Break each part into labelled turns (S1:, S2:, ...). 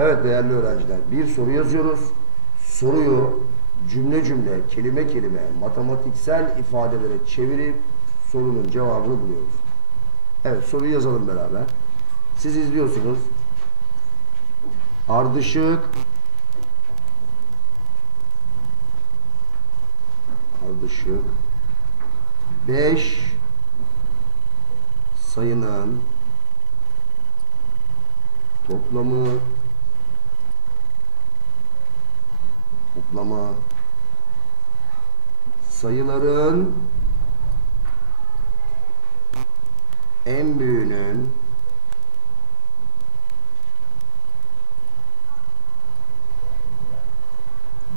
S1: Evet değerli öğrenciler bir soru yazıyoruz. Soruyu cümle cümle, kelime kelime, matematiksel ifadelere çevirip sorunun cevabını buluyoruz. Evet soruyu yazalım beraber. Siz izliyorsunuz. Ardışık ardışık 5 sayının toplamı toplama sayıların en büyüğünün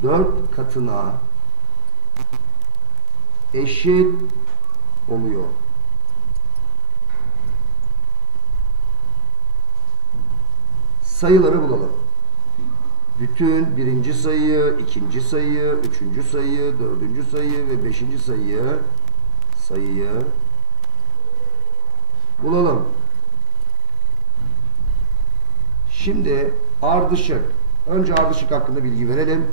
S1: dört katına eşit oluyor. Sayıları bulalım. Bütün birinci sayı, ikinci sayı, üçüncü sayı, dördüncü sayı ve beşinci sayı sayıyı bulalım. Şimdi ardışık. Önce ardışık hakkında bilgi verelim.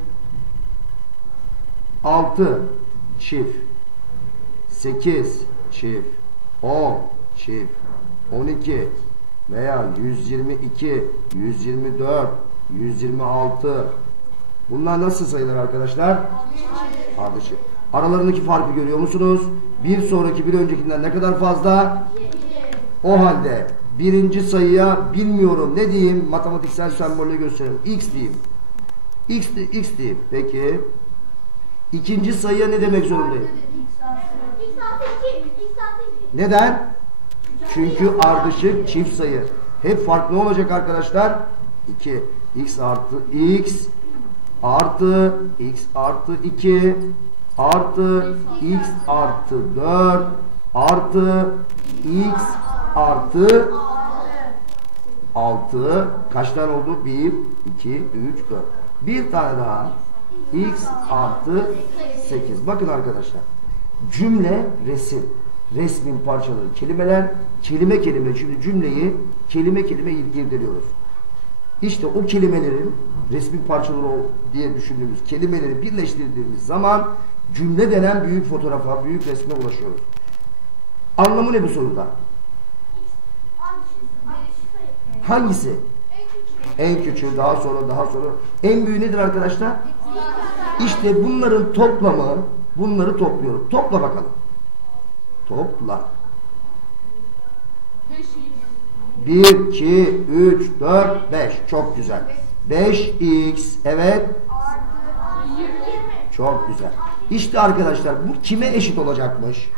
S1: 6 çift 8 çift 10 çift 12 veya 122 124 126 bunlar nasıl sayılar arkadaşlar? Ardışık. Aralarındaki farkı görüyor musunuz? Bir sonraki bir öncekinden ne kadar fazla? O halde birinci sayıya bilmiyorum ne diyeyim matematiksel sembolle gösterelim. X diyeyim. X, X diyeyim. Peki. İkinci sayıya ne demek zorundayım? Neden? Çünkü ardışık çift sayı. Hep fark ne olacak arkadaşlar? 2. X artı X artı X artı 2 artı X artı 4 artı X artı 6 kaç tane oldu? 1, 2, 3, 4. Bir tane daha X artı 8. Bakın arkadaşlar. Cümle resim. Resmin parçaları kelimeler. Kelime kelime şimdi cümleyi kelime kelime irdeliyoruz. İşte o kelimelerin resmin parçaları diye düşündüğümüz kelimeleri birleştirdiğimiz zaman cümle denen büyük fotoğrafa, büyük resme ulaşıyoruz. Anlamı ne bu soruda? Hangisi? En küçüğü, daha sonra, daha sonra. En büyüğü nedir arkadaşlar? İşte bunların toplamı, bunları topluyorum. Topla bakalım. Topla. 1, 2, 3, 4, 5. Çok güzel. 5x, evet. Çok güzel. İşte arkadaşlar bu kime eşit olacakmış?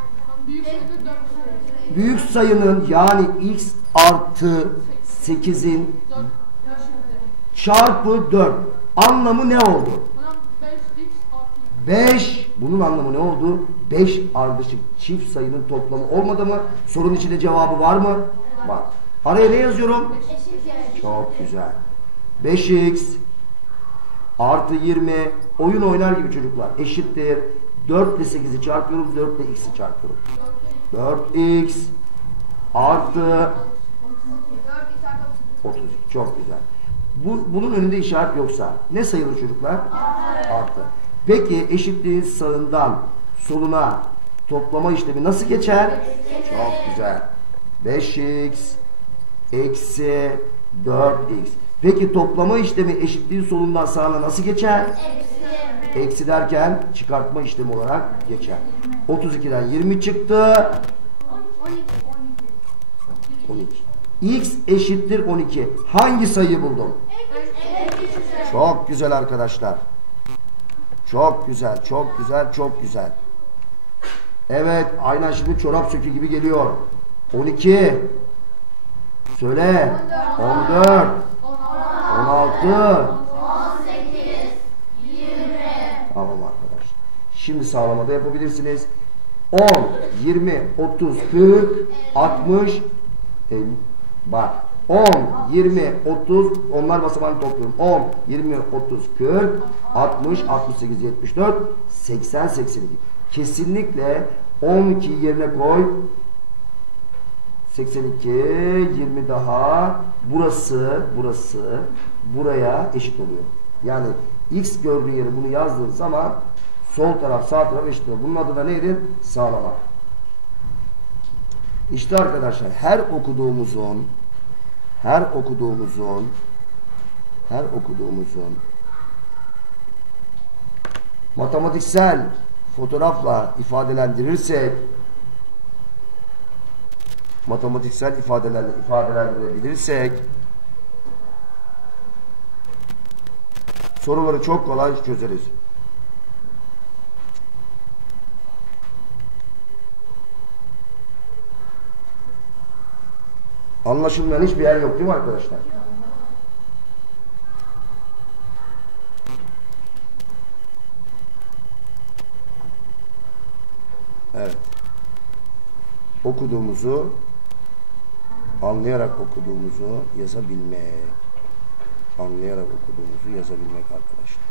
S1: Büyük sayının yani x artı 8'in çarpı 4 anlamı ne oldu? 5 bunun anlamı ne oldu? 5 ardışık çift sayının toplamı olmadı mı? Sorun içinde cevabı var mı? Var. Araya ne yazıyorum? Çok güzel. 5x artı 20 oyun oynar gibi çocuklar eşittir. 4 ile 8'i çarpıyorum 4 ile x'i çarpıyorum. 4x artı 32 çok güzel. Bu, bunun önünde işaret yoksa ne sayılır çocuklar? Artı. Peki eşitliğin sağından soluna toplama işlemi nasıl geçer? Çok güzel. 5x eksi 4x. Peki toplama işlemi eşitliğin solundan sağına nasıl geçer? Eksi. Eksi derken çıkartma işlemi olarak geçer. 32'den 20 çıktı. 12. X eşittir 12. Hangi sayıyı buldum? Çok güzel arkadaşlar. Çok güzel, çok güzel, çok güzel. Evet, aynen şimdi çorap sökü gibi geliyor. 12. Söyle. 14. 16.
S2: 18, 20.
S1: Tamam arkadaşlar. Şimdi sağlamada yapabilirsiniz. 10, 20, 30, 40, 60, 50. Bak. 10, 20, 30, onlar basamağını topluyorum. 10, 20, 30, 40, 60, 68, 74, 80, 82. Kesinlikle 12 yerine koy. 82, 20 daha. Burası, burası buraya eşit oluyor. Yani x gördüğü yere bunu yazdığın zaman sol taraf sağ taraf eşit oluyor. Bunun adı da neydi? Sağlama. İşte arkadaşlar her okuduğumuzun her okuduğumuzun her okuduğumuzun matematiksel fotoğrafla ifadelendirirsek matematiksel ifadelerle ifadelendirebilirsek soruları çok kolay çözeriz. Anlaşılmayan hiçbir yer yok değil mi arkadaşlar? Evet. Okuduğumuzu anlayarak okuduğumuzu yazabilmek. Anlayarak okuduğumuzu yazabilmek arkadaşlar.